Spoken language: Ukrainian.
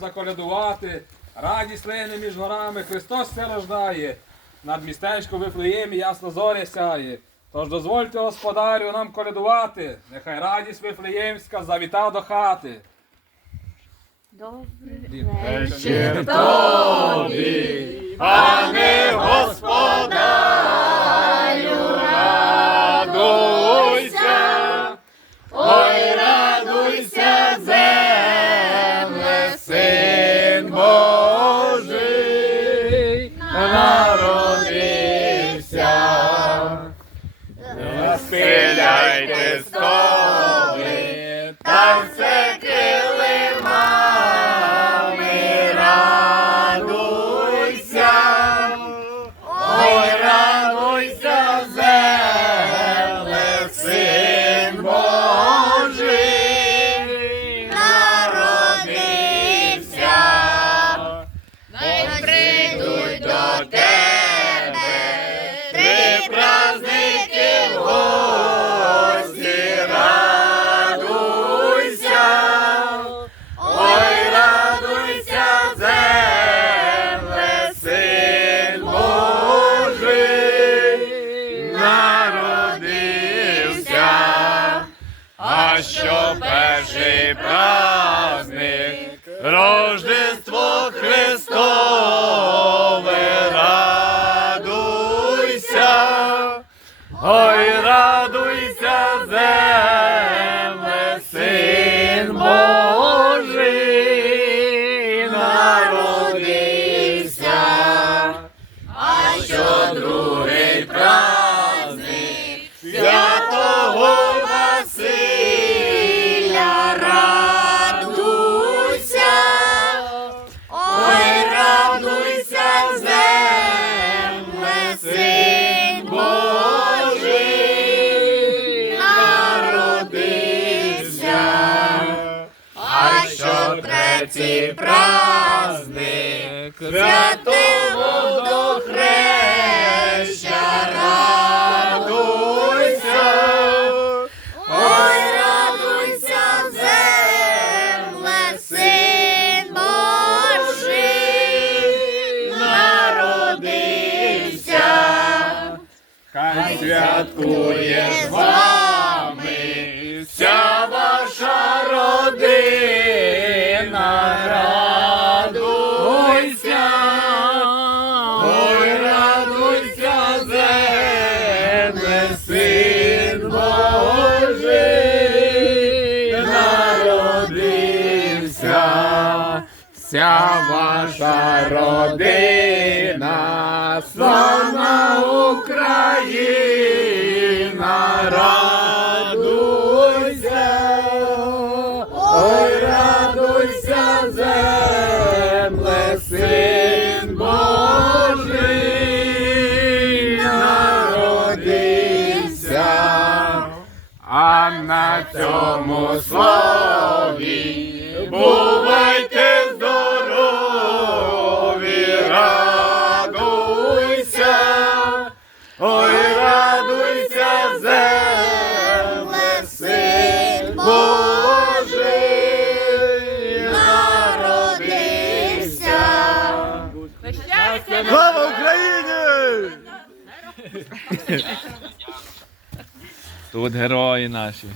заколядувати. Радість лине між горами, Христос все рождає. Над містечком Вифлеємі ясно зоря сяє. Тож дозвольте, господарю, нам колядувати. Нехай радість Вифлеємська завіта до хати. Добрий вечір тобі, пане господарю, vielleicht es Gott. А що перший праздник, Рождество Христове, третій праздник, святого до хреща, радуйся, ой, радуйся, земле, син Божий, народився, хай святкує з вами вся родина, радуйся, ой, радуйся, земле, син Божий, народився, вся ваша родина, славна Україна, на цьому слові бувайте здорові, радуйся, ой, радуйся, земле, син Божий, народився. Слава Україні! Тут герої наші.